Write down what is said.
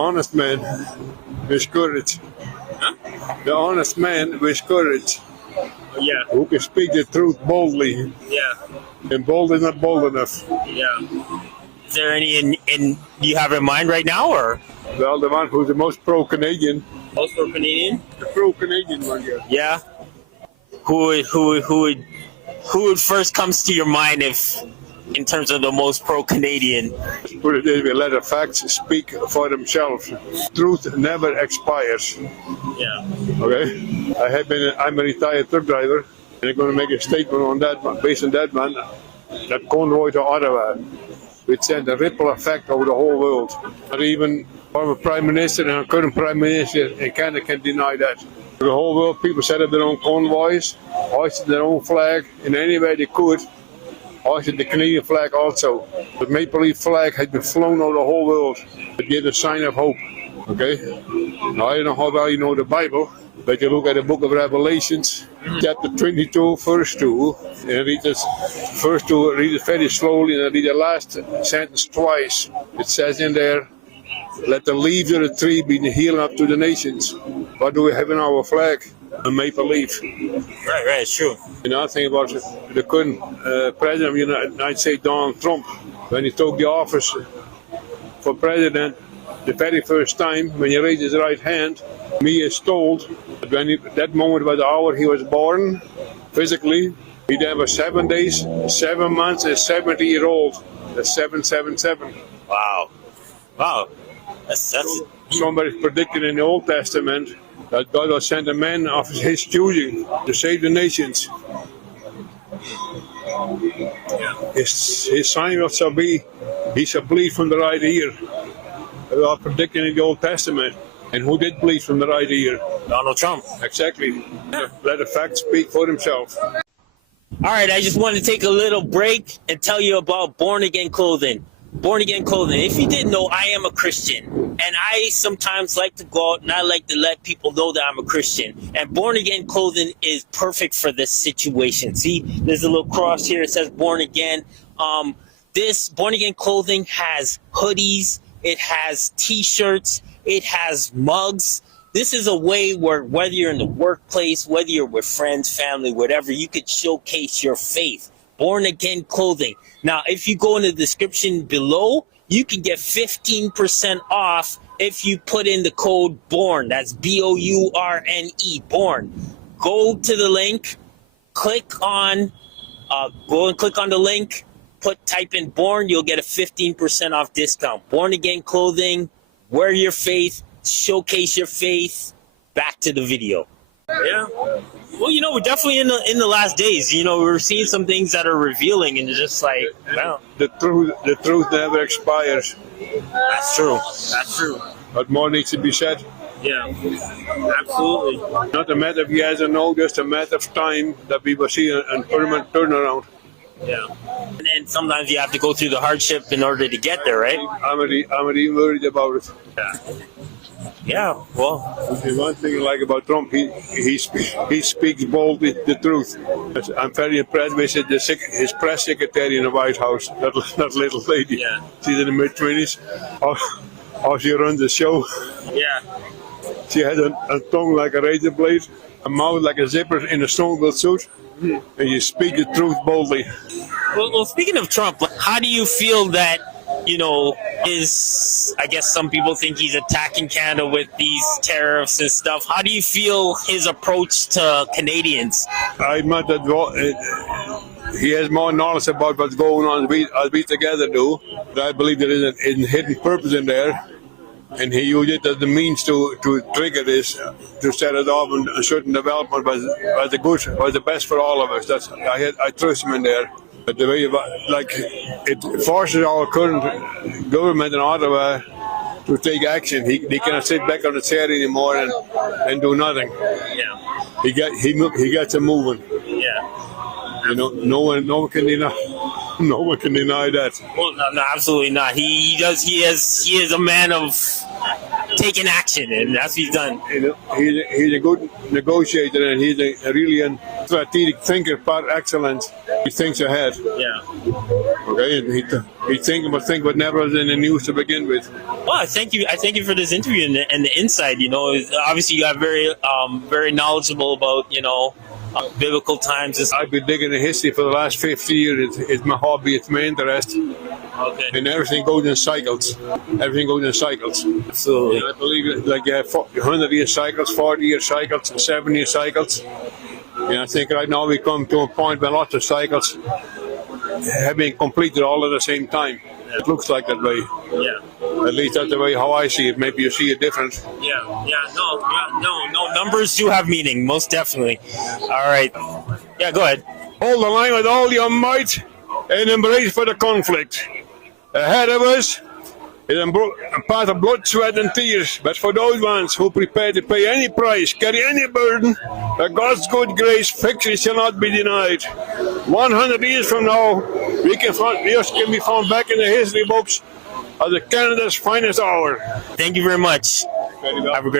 honest man with courage. Huh? The honest man with courage. Yeah. Who can speak the truth boldly. Yeah. And bold is not bold enough. Yeah. Is there any in you have in mind right now, or? Well, the one who's the most pro-Canadian. Most for Canadian? The pro-Canadian one, yeah. Yeah. Who would first comes to your mind if, in terms of the most pro-Canadian? Put it this way, let the facts speak for themselves. Truth never expires. Yeah. Okay? I'm a retired truck driver, and I'm going to make a statement on that one, based on that one, that convoy to Ottawa, which sent a ripple effect over the whole world. Not even former Prime Minister and our current Prime Minister in Canada can deny that. The whole world, people set up their own convoys, hoisted their own flag in any way they could, hoisted the Canadian flag also. The maple leaf flag had been flown over the whole world to give a sign of hope. Okay? Now, I don't know how well you know the Bible, but you look at the book of Revelations, chapter 22, verse 2, and read this first 2, read it very slowly, and read the last sentence twice. It says in there, let the leaves of the tree be the healing up to the nations. What do we have in our flag? A maple leaf. Right, it's true. And I think about the current president of the United States, Donald Trump, when he took the office for president the very first time, when he raised his right hand, me is told that when that moment was the hour he was born, physically, he'd have a 7 days, 7 months, and 70-year-old. That's 777. Wow. That's Somebody predicted in the Old Testament that God will send a man of his choosing to save the nations. His sign shall be, he shall bleed from the right ear. They are predicted in the Old Testament. And who did bleed from the right ear? Donald Trump. Exactly. Let the facts speak for themselves. All right, I just want to take a little break and tell you about Born Again Clothing. Born Again Clothing. If you didn't know, I am a Christian. And I sometimes like to go out and I like to let people know that I'm a Christian. And Born Again Clothing is perfect for this situation. See, there's a little cross here. It says Born Again. This Born Again Clothing has hoodies. It has T-shirts. It has mugs. This is a way where whether you're in the workplace, whether you're with friends, family, whatever, you could showcase your faith. Born Again Clothing. Now, if you go in the description below, you can get 15% off if you put in the code BORN. That's BOURNE, BORN. Go to the link, click on the link, type in BORN, you'll get a 15% off discount. Born Again Clothing, wear your faith, showcase your faith. Back to the video. Yeah. Well, we're definitely in the last days. We're seeing some things that are revealing, and it's just like, well, the truth never expires. That's true. But more needs to be said. Yeah, absolutely. Not a matter of yes or no, just a matter of time that we will see a permanent turnaround. Yeah. And then sometimes you have to go through the hardship in order to get there, right? I'm not even worried about it. Yeah, well. The one thing I like about Trump, he speaks boldly the truth. I'm very impressed with his press secretary in the White House, that little lady. Yeah. She's in the mid-20s. How she runs the show. Yeah. She has a tongue like a razor blade, a mouth like a zipper in a snowmobile suit, and you speak the truth boldly. Well, speaking of Trump, how do you feel that, I guess some people think he's attacking Canada with these tariffs and stuff. How do you feel his approach to Canadians? I meant that he has more knowledge about what's going on as we together do. But I believe there is a hidden purpose in there, and he used it as the means to trigger this, to set it off, and a certain development was the best for all of us. I trust him in there. But the way, it forces our current government in Ottawa to take action. He cannot sit back on the chair anymore and do nothing. Yeah. He gets him moving. Yeah. No one can deny that. Well, no, absolutely not. He is a man of taking action, and that's what he's done. He's a good negotiator, and he's really a strategic thinker par excellence. He thinks ahead. Yeah. Okay, and he think what never was in the news to begin with. Well, I thank you for this interview and the insight. You know, obviously you are very knowledgeable about biblical times. I've been digging the history for the last 50 years. It's my hobby. It's my interest. Okay. And everything goes in cycles. Everything goes in cycles. Absolutely. And I believe it, like you have 100-year cycles, 40-year cycles, 7-year cycles. And I think right now we come to a point where lots of cycles have been completed all at the same time. It looks like that way. Yeah. At least that's the way how I see it. Maybe you see it different. No. Numbers do have meaning, most definitely. All right. Yeah, go ahead. Hold the line with all your might and embrace for the conflict. Ahead of us is a path of blood, sweat, and tears. But for those ones who prepare to pay any price, carry any burden, by God's good grace, victory shall not be denied. 100 years from now, we can be found back in the history books as Canada's finest hour. Thank you very much. Very well. Have a great